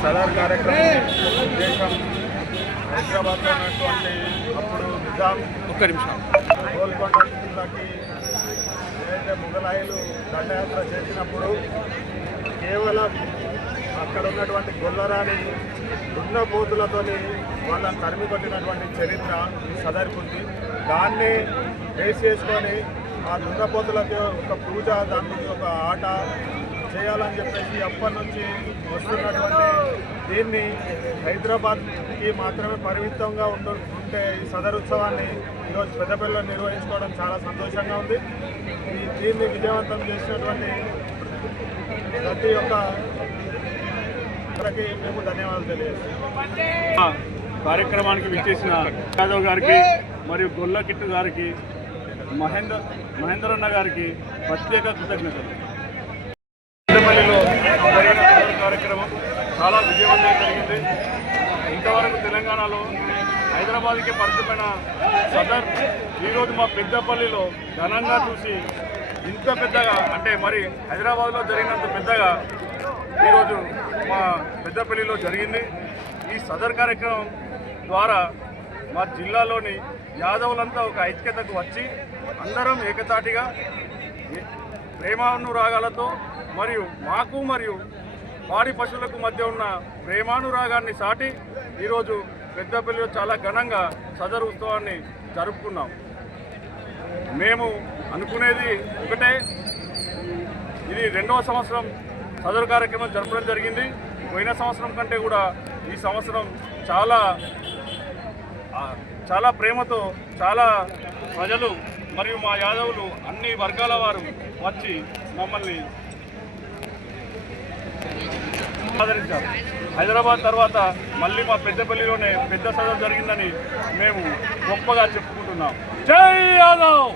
కార్యక్రమం దేశం హైదరాబాద్లో ఉన్నటువంటి అప్పుడు నిజాం ఒక్క నిమిషం. గోల్కొండ కిందకి ఏదైతే ముగలాయిలు దండయాత్ర చేసినప్పుడు కేవలం అక్కడ ఉన్నటువంటి గొల్లరాని దున్నపోతులతో వాళ్ళని తరిమి కొట్టినటువంటి చరిత్ర ఈ సదరికి దాన్ని బేస్ చేసుకొని ఆ దున్నపోతులకి ఒక పూజ దానికి ఒక ఆట చేయాలని చెప్పేసి అప్పటి నుంచి వస్తున్నటువంటి దీన్ని హైదరాబాద్కి మాత్రమే పరిమితంగా ఉండు ఉంటే ఈ సదర్ ఉత్సవాన్ని ఈరోజు పెద్దపల్లిలో నిర్వహించుకోవడం చాలా సంతోషంగా ఉంది. ఈ దీన్ని విజయవంతం చేసినటువంటి ప్రతి ఒక్క ఒక్కరికి మేము ధన్యవాదాలు తెలియజేస్తాం కార్యక్రమానికి విచ్చేసిన యాదవ్ గారికి మరియు గొల్ల కిట్టు గారికి మహేందర్ మహేందర్ అన్న గారికి ప్రత్యేక కృతజ్ఞతలు. పెద్దపల్లిలో జరిగిన కార్యక్రమం చాలా విజయవంతంగా జరిగింది. ఇంతవరకు తెలంగాణలో హైదరాబాద్కి పరిచయమైన సదర్ ఈరోజు మా పెద్దపల్లిలో ఘనంగా చూసి ఇంత పెద్దగా అంటే మరి హైదరాబాద్లో జరిగినంత పెద్దగా ఈరోజు మా పెద్దపల్లిలో జరిగింది. ఈ సదర్ కార్యక్రమం ద్వారా మా జిల్లాలోని యాదవులంతా ఒక ఐక్యతకు వచ్చి అందరం ఏకతాటిగా ప్రేమానురాగాలతో మరియు మాకు మరియు పాడి పశువులకు మధ్య ఉన్న ప్రేమానురాగాన్ని సాటి ఈరోజు పెద్దపల్లిలో చాలా ఘనంగా సదరు ఉత్సవాన్ని జరుపుకున్నాం. మేము అనుకునేది ఒకటే ఇది రెండవ సంవత్సరం సదరు కార్యక్రమం జరపడం జరిగింది. పోయిన సంవత్సరం కంటే కూడా ఈ సంవత్సరం చాలా చాలా ప్రేమతో చాలా ప్రజలు మరియు మా యాదవులు అన్ని వర్గాల వారు వచ్చి మమ్మల్ని ఆదరించారు హైదరాబాద్ తర్వాత మళ్ళీ మా పెద్దపల్లిలోనే పెద్ద సదస్సు జరిగిందని మేము గొప్పగా చెప్పుకుంటున్నాం. జై యాదవ్!